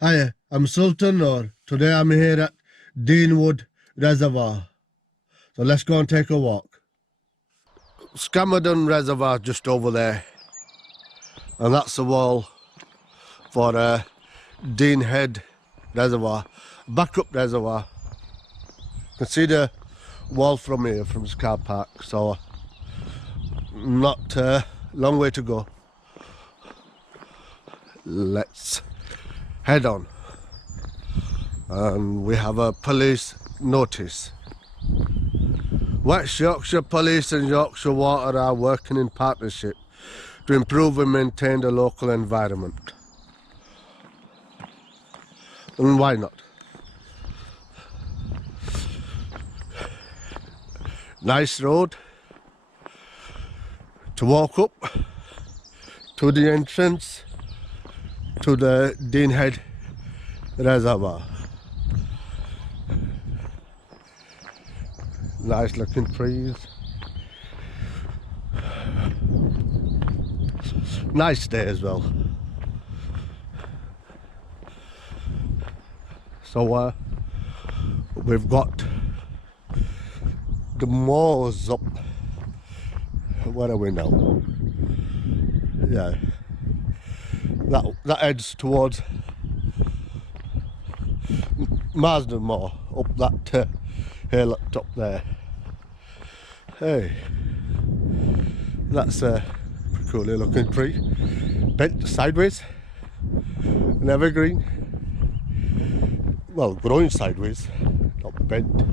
Hi, I'm Sultan Noor. Today I'm here at Deanwood Reservoir. So let's go and take a walk. Scammonden Reservoir just over there. And that's the wall for Deanhead Reservoir. Backup reservoir. You can see the wall from here, from this car park. So not a long way to go. Let's head on. And we have a police notice. West Yorkshire Police and Yorkshire Water are working in partnership to improve and maintain the local environment. And why not? Nice road to walk up to the entrance to the Deanhead Reservoir. Nice looking trees. Nice day as well. So we've got the moors up. Where are we now? Yeah, that heads towards Marsden Moor, up that hill up top there. Hey, that's a peculiar looking tree, bent sideways, an evergreen. Well, growing sideways, not bent.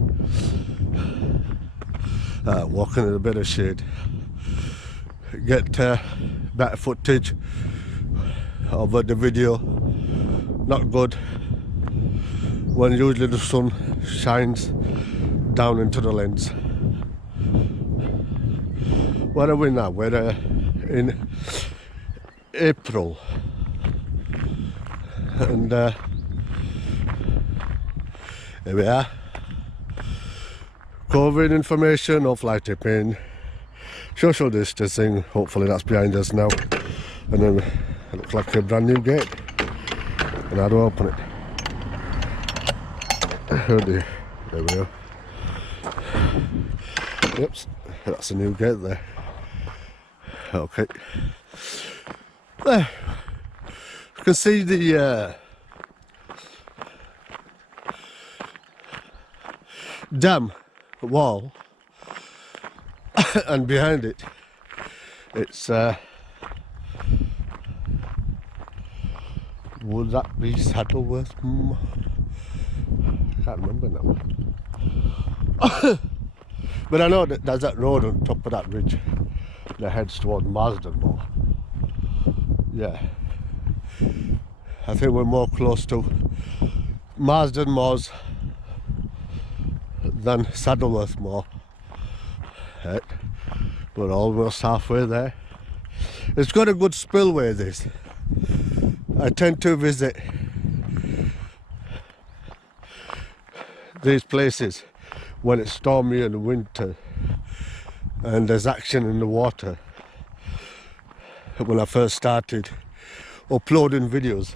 Walking in a bit of shade. Get better footage of the video. Not good when usually the sun shines down into the lens. Where are we now? We're in April, and here we are. COVID information, no fly tipping, social distancing, hopefully that's behind us now. And then it looks like a brand new gate. And how do I open it? Oh dear, there we go. Yep, that's a new gate there. Okay. There. You can see the dam wall, and behind it, it's would that be Saddleworth? I can't remember now. But I know that there's that road on top of that ridge that heads toward Marsden Moor. Yeah, I think we're more close to Marsden Moors than Saddleworth Moor. Right. We're almost halfway there. It's got a good spillway, this. I tend to visit these places when it's stormy in the winter and there's action in the water. When I first started uploading videos,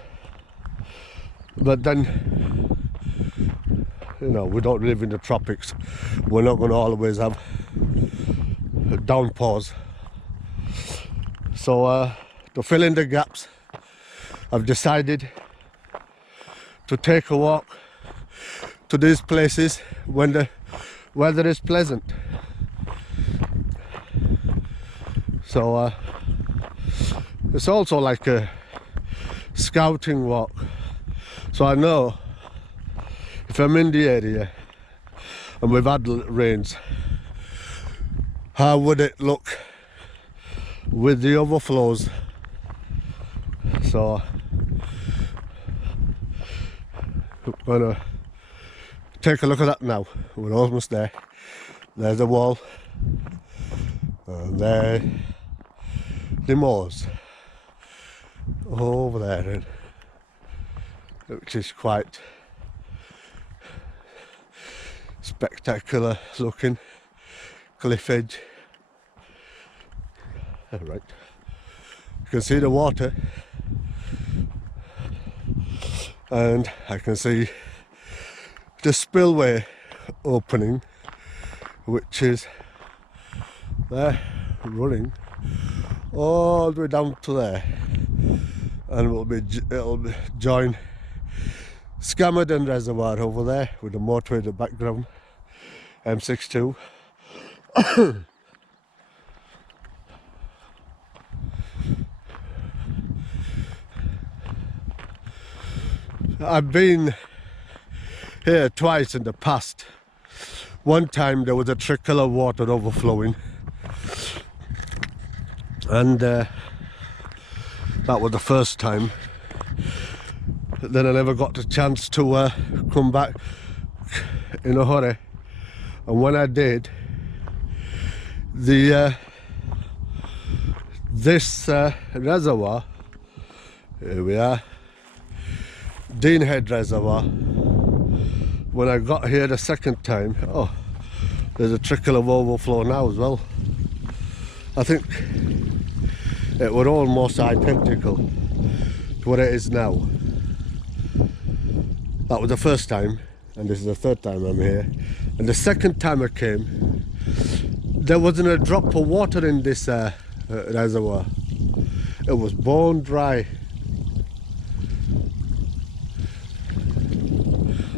but then, you know, we don't live in the tropics. We're not going to always have downpours. So to fill in the gaps, I've decided to take a walk to these places when the weather is pleasant. So it's also like a scouting walk. So I know if I'm in the area and we've had rains, how would it look with the overflows? So I'm gonna take a look at that now. We're almost there. There's the wall, and there the moors over there, which is quite spectacular looking cliff edge. Right, you can see the water and I can see the spillway opening, which is there, running all the way down to there, and it'll join Scammonden reservoir over there with the motorway in the background, M62. I've been here twice in the past. One time there was a trickle of water overflowing, and that was the first time. Then I never got the chance to come back in a hurry, and when I did, this reservoir, here we are, Deanhead reservoir. When I got here the second time, oh, there's a trickle of overflow now as well. I think it was almost identical to what it is now. That was the first time, and this is the third time I'm here. And the second time I came, there wasn't a drop of water in this reservoir. It was bone dry.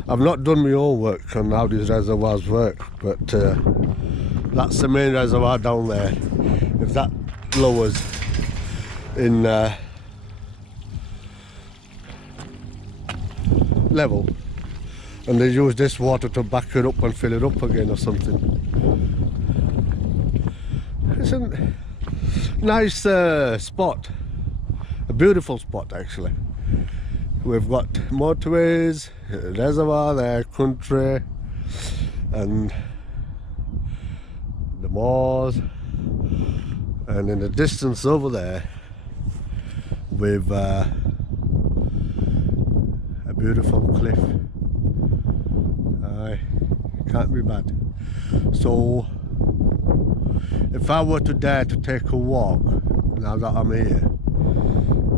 I've not done my own work on how these reservoirs work, but that's the main reservoir down there. If that lowers in level, and they use this water to back it up and fill it up again or something. It's a nice spot, a beautiful spot actually. We've got motorways, reservoir there, country, and the moors, and in the distance over there we've a beautiful cliff. Aye, can't be bad. So if I were to dare to take a walk now that I'm here,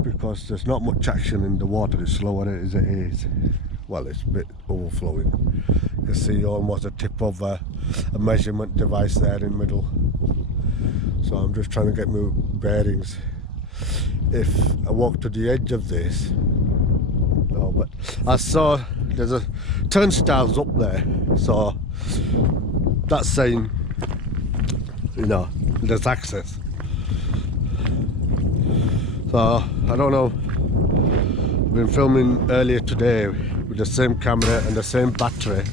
because there's not much action in the water, it's slower as it is. Well, it's a bit overflowing. You can see almost a tip of a measurement device there in the middle. So I'm just trying to get my bearings. If I walk to the edge of this, no, but I saw there's a turnstiles up there, so that's saying, you know, there's access. So I don't know, I've been filming earlier today with the same camera and the same battery.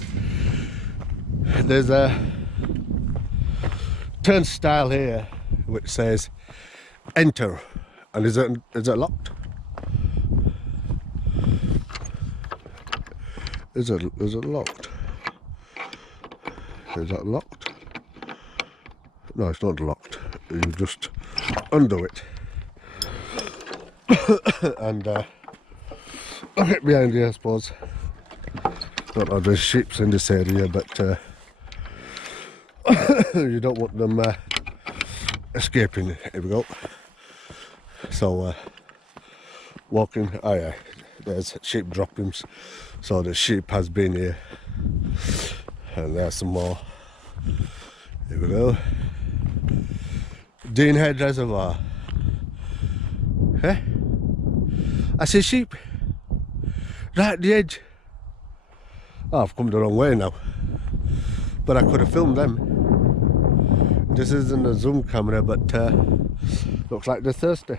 There's a turnstile here which says enter, and is it locked? Is it locked? Is that locked? No, it's not locked. You just undo it. And get behind you, I suppose. Don't know, there's sheep in this area, but you don't want them escaping. Here we go. So walking, oh yeah, there's sheep droppings, so the sheep has been here, and there's some more. Here we go. Deanhead reservoir. Eh? I see sheep right at the edge. Oh, I've come the wrong way now, but I could have filmed them. This isn't a zoom camera, but looks like they're thirsty.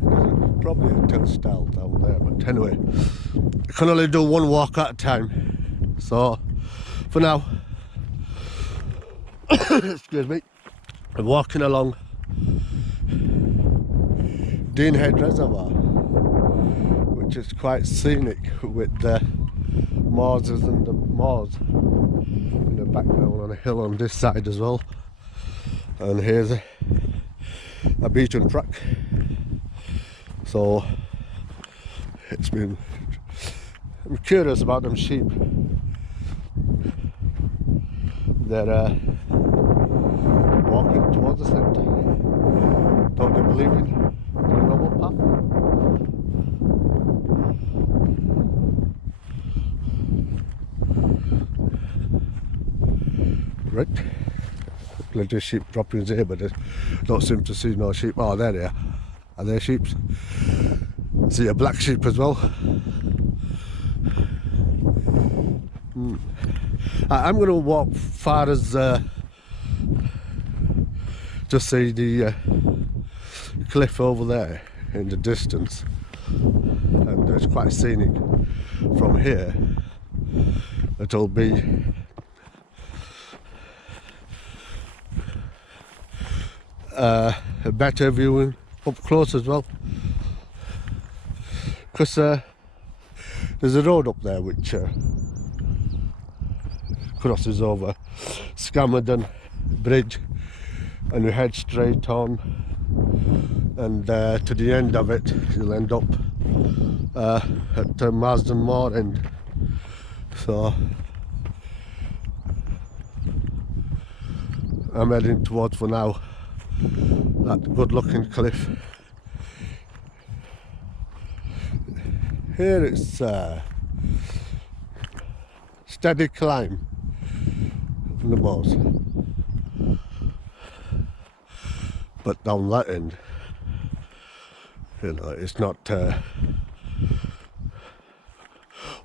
There's probably a turnstile down there, but anyway, I can only do one walk at a time. So for now, excuse me, I'm walking along Deanhead Reservoir, which is quite scenic with the moors and the moors in the background on a hill on this side as well. And here's a beaten track. So it's been, I'm curious about them sheep. They're walking towards the centre. Don't they believe in the normal path? right? Plenty of sheep droppings here, but I don't seem to see no sheep. Oh, there they are. Are there sheep? See a black sheep as well. I'm going to walk far as to see the cliff over there in the distance, and it's quite scenic from here. It'll be a better viewing up close as well, because there's a road up there which crosses over Scammonden Bridge, and you head straight on, and to the end of it you'll end up at Marsden Moor end. So I'm heading towards, for now, that good looking cliff. Here it's steady climb from the moors, but down that end, you know, it's not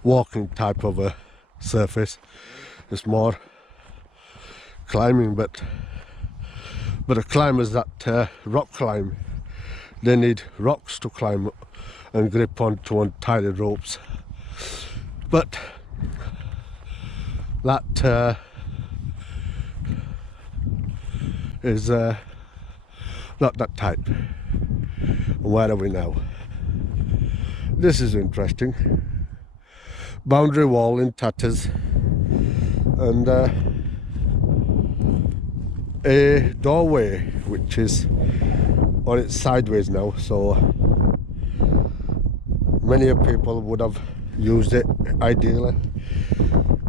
walking type of a surface. It's more climbing, but the climbers that rock climb, they need rocks to climb and grip onto untidy ropes. But that is not that type. Where are we now? This is interesting. Boundary wall in tatters, and a doorway which is on its sideways now, so many people would have used it ideally,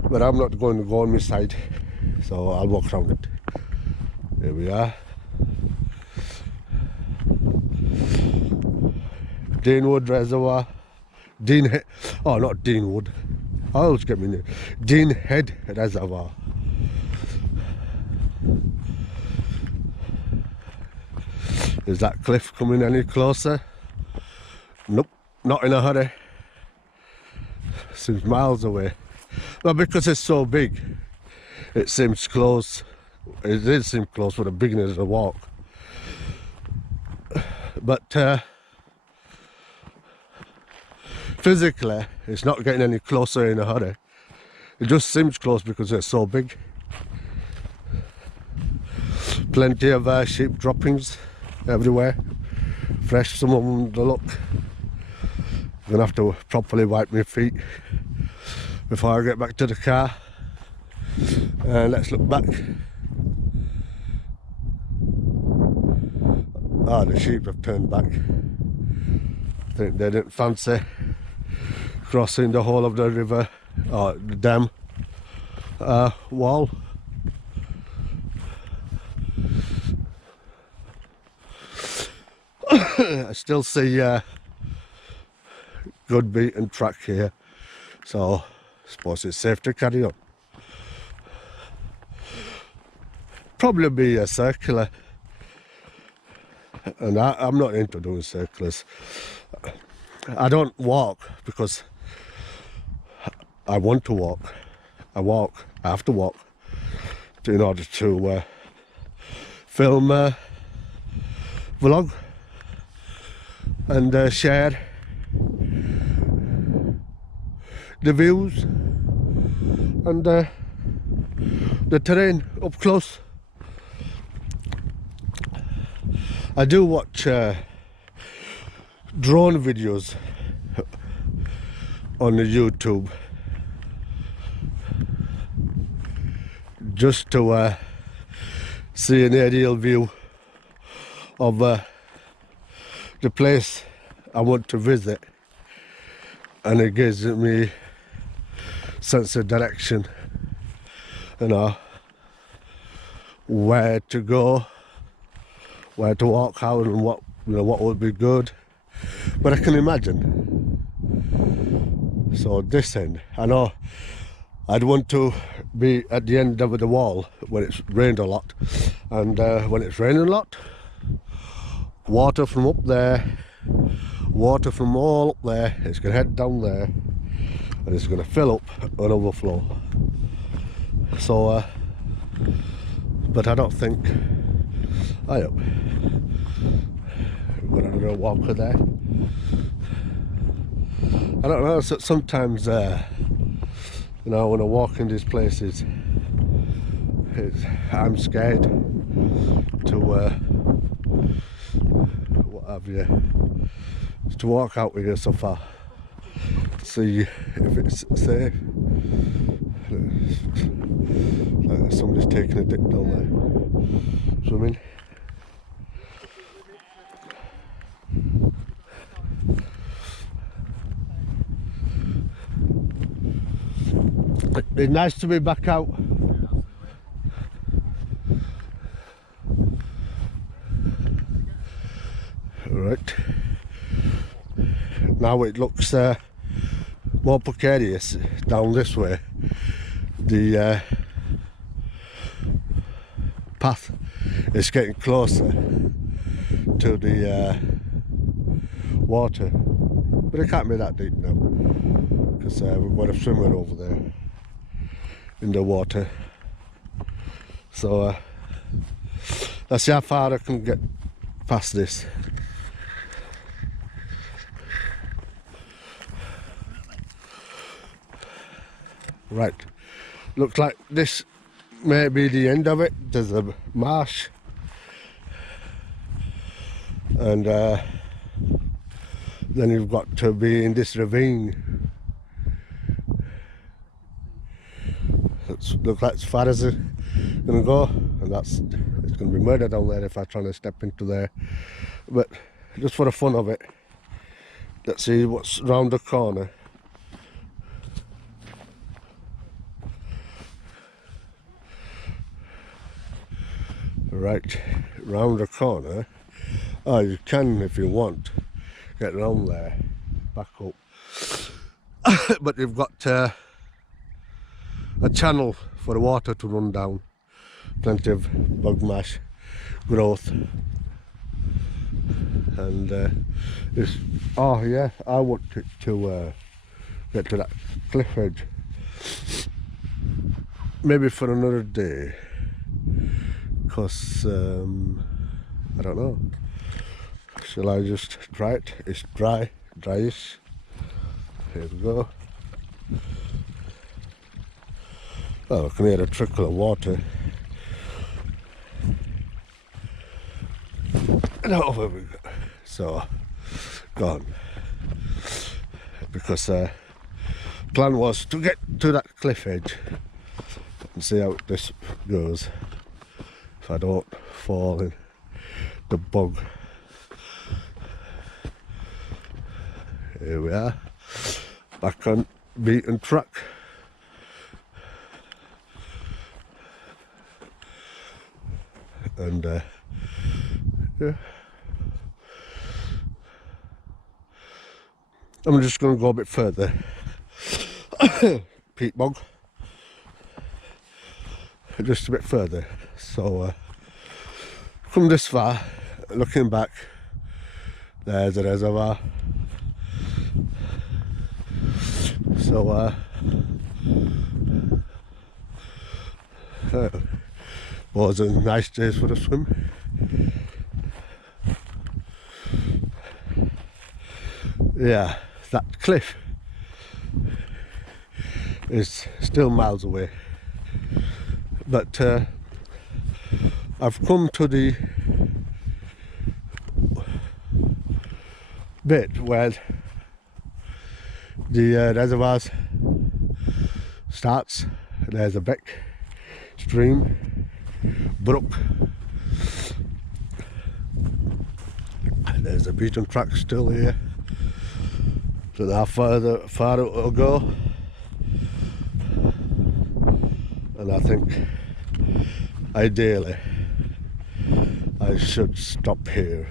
but I'm not going to go on my side, so I'll walk around it. Here we are. Deanwood Reservoir. Deanhead. Oh, not Deanwood. I always get me name. Deanhead Reservoir. Is that cliff coming any closer? Nope, not in a hurry. Seems miles away. Well, because it's so big, it seems close. It did seem close for the beginning of the walk. But physically, it's not getting any closer in a hurry. It just seems close because it's so big. Plenty of sheep droppings everywhere. Fresh, some of them to look. I'm gonna have to properly wipe my feet before I get back to the car. Let's look back. Ah, the sheep have turned back. I think they didn't fancy crossing the whole of the river, or the dam wall. I still see good beaten track here, so I suppose it's safe to carry on. Probably be a circular, and I'm not into doing circulars. I don't walk because I want to walk. I have to walk in order to film, vlog, and share the views and the terrain up close. I do watch drone videos on the YouTube just to see an aerial view of the place I want to visit, and it gives me sense of direction, you know, where to go, where to walk, how, and what, you know, what would be good. But I can imagine. So this end, I know I'd want to be at the end of the wall when it's rained a lot, and when it's raining a lot, water from up there, water from all up there, it's going to head down there and it's going to fill up and overflow. So but I don't think I hope we've got another walker there. I don't know, sometimes you know, when I walk in these places, I'm scared to what have you, to walk out here so far, see if it's safe. Like somebody's taking a dip down there, swimming. It's nice to be back out. Right, now it looks more precarious down this way. The path is getting closer to the water, but it can't be that deep now because we've got a swimmer over there in the water. So let's see how far I can get past this. Right, looks like this may be the end of it. There's a marsh, and then you've got to be in this ravine. Looks like as far as it's gonna go, and it's gonna be murder down there if I try to step into there. But just for the fun of it, let's see what's round the corner. Right, round the corner. Oh, you can, if you want, get around there, back up. But you've got a channel for the water to run down. Plenty of bog mash growth. And it's, oh yeah, I want it to get to that cliff edge. Maybe for another day. Because I don't know, shall I just try it? It's dryish. Here we go. Oh, I can hear a trickle of water. And over we go. So gone, because plan was to get to that cliff edge and see how this goes. If I don't fall in the bog. Here we are, back on beaten track. And yeah, I'm just going to go a bit further. Peat bog, just a bit further. So from this far, looking back, there's a reservoir. So was a nice day for a swim. Yeah, that cliff is still miles away, but I've come to the bit where the reservoirs starts. There's a beck, stream, brook. There's a beaten track still here. So how far it'll go. And I think ideally I should stop here,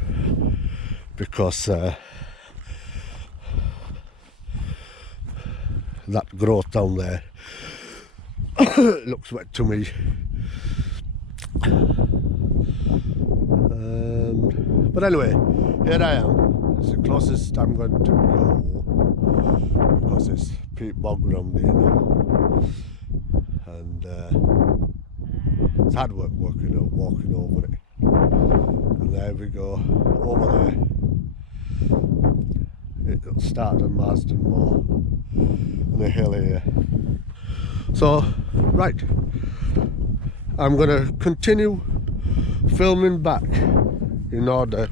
because that growth down there It looks wet to me. But anyway, here I am. It's the closest I'm going to go because it's peat bog around here now. And it's hard work walking over it. And there we go, over there. It'll start on Marsden Moor and the hill here. So, right, I'm going to continue filming back in order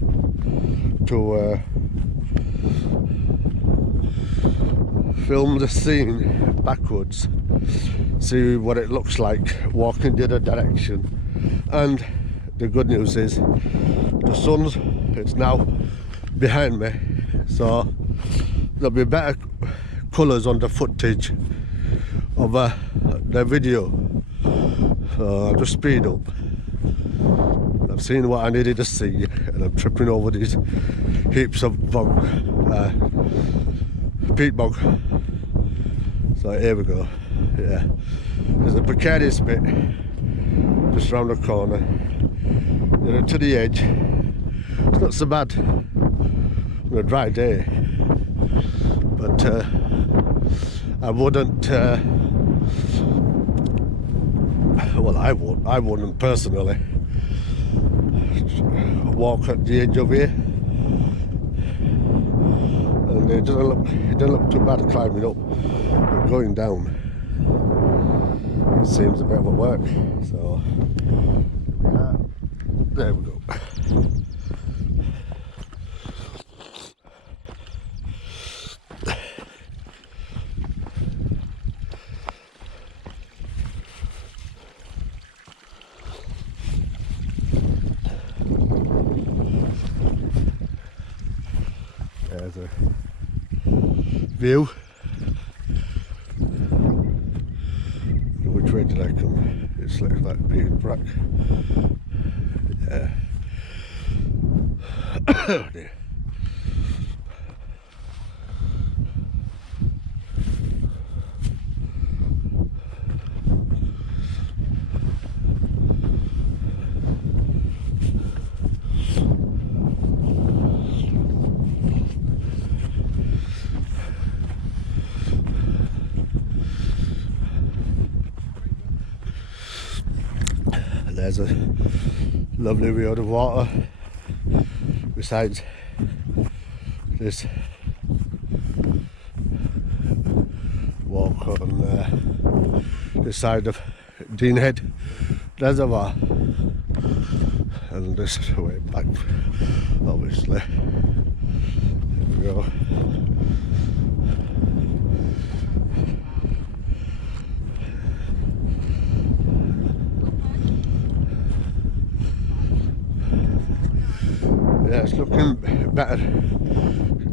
to film the scene backwards, see what it looks like walking the other direction. And the good news is the sun's, it's now behind me, so there'll be better colours on the footage of the video. So I'll just speed up. I've seen what I needed to see and I'm tripping over these heaps of bog, peat bog. So here we go. Yeah, there's a precarious bit just round the corner. You're to the edge. It's not so bad on a dry day, but I wouldn't. Well, I wouldn't personally walk at the edge of here, and it doesn't look too bad climbing up, but going down it seems a bit of a work. So there we go. There's a view. Which way did I come? It's like being brack. Yeah. Oh dear. There's a lovely view of the water besides this walk on this side of Deanhead reservoir, and this way back obviously. There we go. Yeah, it's looking better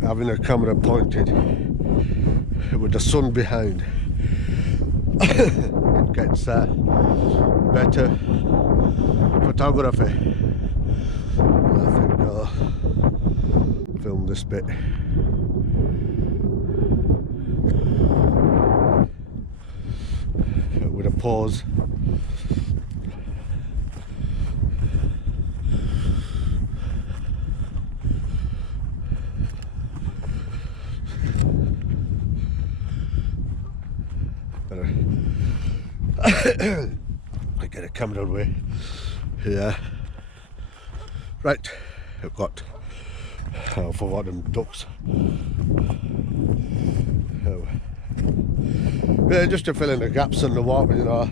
having a camera pointed with the sun behind. It gets better photography. And I think I'll film this bit. With a pause. I get a camera away here. Right, I've got for them ducks. Yeah, just to fill in the gaps in the water, you know.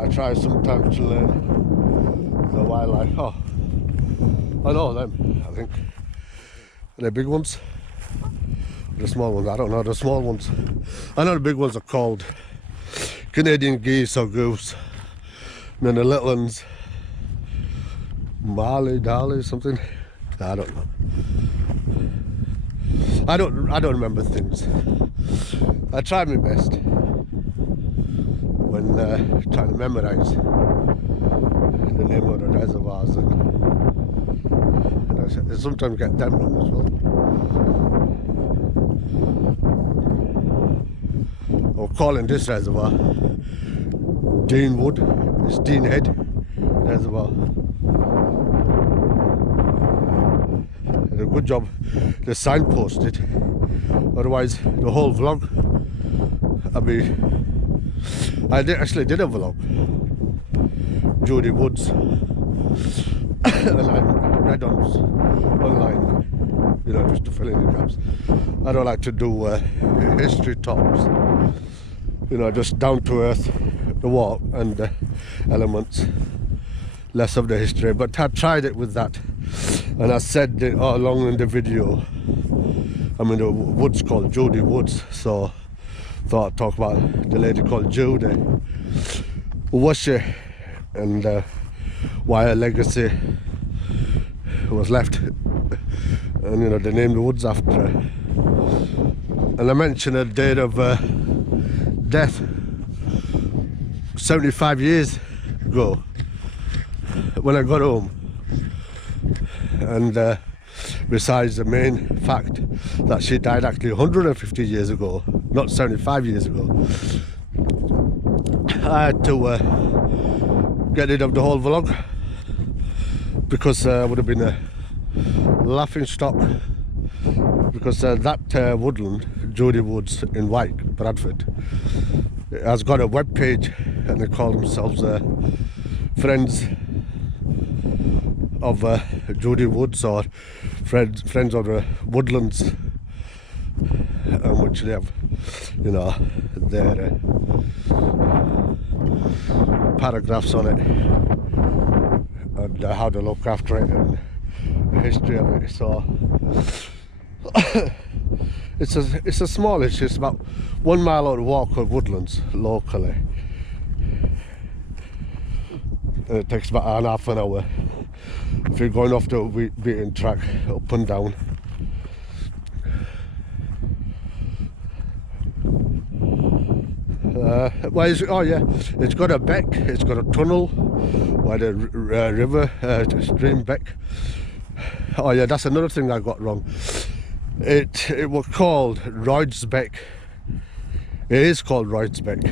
I try sometimes to learn the wildlife. Oh, I know them, I think. Are they big ones? The small ones, I don't know the small ones. I know the big ones are called Canadian geese or goose. And then the little ones, Marley, Darley, something. I don't know. I don't remember things. I try my best when trying to memorize the name of the reservoirs, and I sometimes get them wrong as well. calling this reservoir Deanwood. It's Deanhead reservoir. And a good job they signposted, otherwise the whole vlog, I actually did a vlog, Judy Woods, and I read online, you know, just to fill in the gaps. I don't like to do history talks, you know, just down to earth, the walk and the elements, less of the history. But I tried it with that, and I said it all along in the video. I mean, the wood's called Judy Woods, so thought I'd talk about the lady called Judy. Who was she, and why her legacy was left, and you know, they named the woods after her. And I mentioned her date of death 75 years ago when I got home. And besides the main fact that she died actually 150 years ago, not 75 years ago, I had to get rid of the whole vlog, because it would have been a laughing stock, because that woodland, Judy Woods in White, Bradford, has got a web page, and they call themselves Friends of Judy Woods, or Friends of the Woodlands, which they have, you know, their paragraphs on it, and how to look after it, and the history of it. So it's a smallish, it's about 1 mile out of walk of woodlands locally, and it takes about half an hour if you're going off the beaten track, up and down. Well, it's got a beck, it's got a tunnel by the river, stream beck. Oh yeah, that's another thing I got wrong. It was called Roydsbeck. It is called Roydsbeck,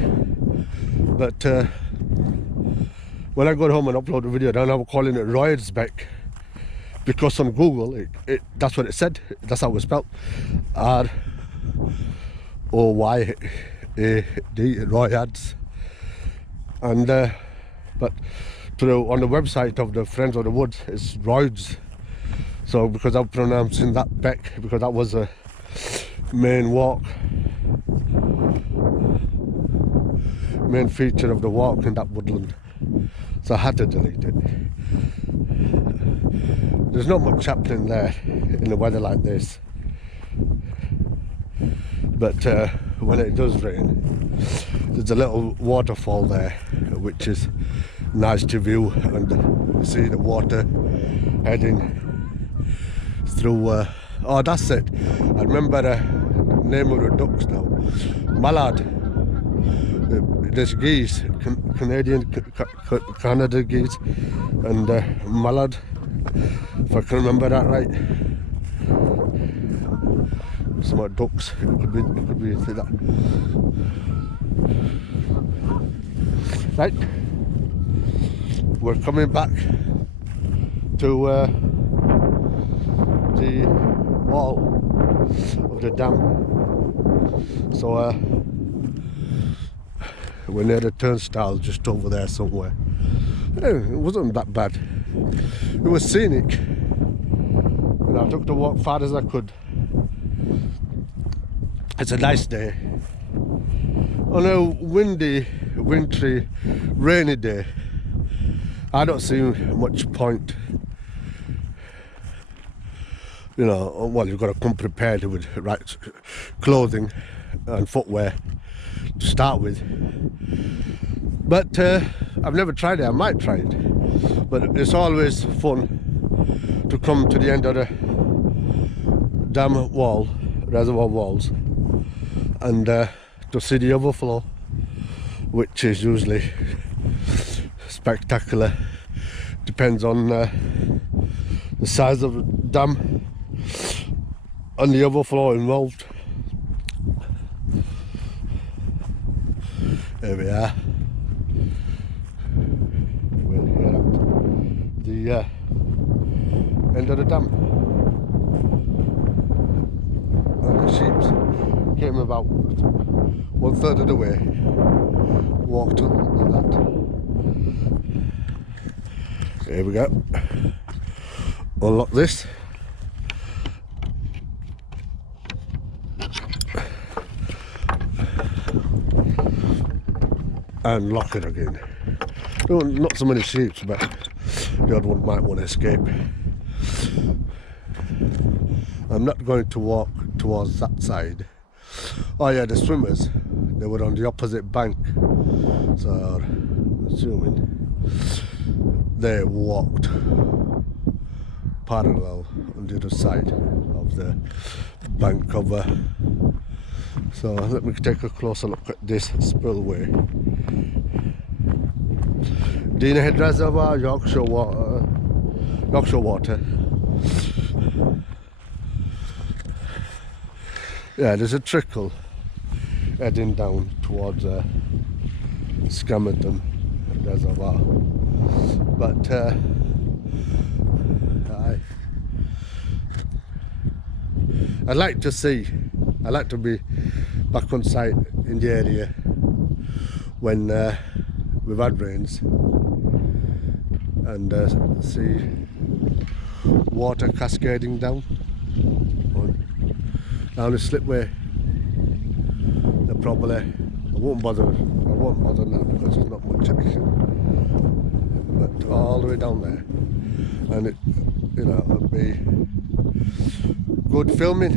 but when I got home and upload the video, then I was calling it Roydsbeck, because on Google that's what it said. That's how it was spelled, R-O-Y-A-D, Royads. And but on the website of the Friends of the Woods, it's Royds. So because I'm pronouncing that Beck, because that was a main walk, main feature of the walk in that woodland, so I had to delete it. There's not much happening there in the weather like this, but when it does rain, there's a little waterfall there, which is nice to view, and see the water heading through. Oh, that's it. I remember the name of the ducks now. Mallard. There's geese, Canada geese, and mallard, if I can remember that right. Some more ducks. It could be that. Right. We're coming back to the wall of the dam. So we're near the turnstile, just over there somewhere. It wasn't that bad. It was scenic, and I took the walk far as I could. It's a nice day. On a windy, wintry, rainy day, I don't see much point. You know, well, you've got to come prepared with right clothing and footwear to start with. But I've never tried it. I might try it. But it's always fun to come to the end of the dam wall, reservoir walls, and to see the overflow, which is usually spectacular. Depends on the size of the dam and the overflow involved. Here we are. We're here at the end of the dam. And the sheep came about 1/3 of the way, walked on that. Here we go. Unlock this. And lock it again. No, not so many sheep, but the odd one might want to escape. I'm not going to walk towards that side. Oh yeah, the swimmers, they were on the opposite bank, so I'm assuming they walked parallel on the other side of the bank cover. So let me take a closer look at this spillway. Deanhead Reservoir, Yorkshire water. Yeah, there's a trickle heading down towards Scammonden Reservoir. But I'd like to be back on site in the area when we've had rains and see water cascading down the slipway. Probably I won't bother now because there's not much action, but all the way down there, and it, it'll be good filming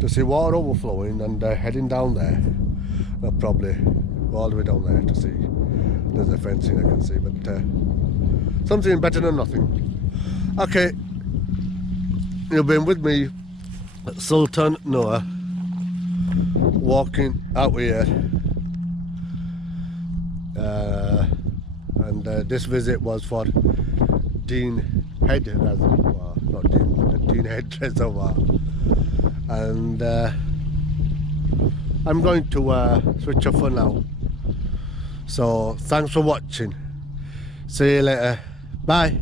to see water overflowing and heading down there. I'll probably go all the way down there to see. There's a fencing I can see, but something better than nothing. Okay, you've been with me, Sultan Noah, walking out here, and this visit was for Deanhead Reservoir, not Deanhead Reservoir, and I'm going to switch off for now. So thanks for watching. See you later. Bye.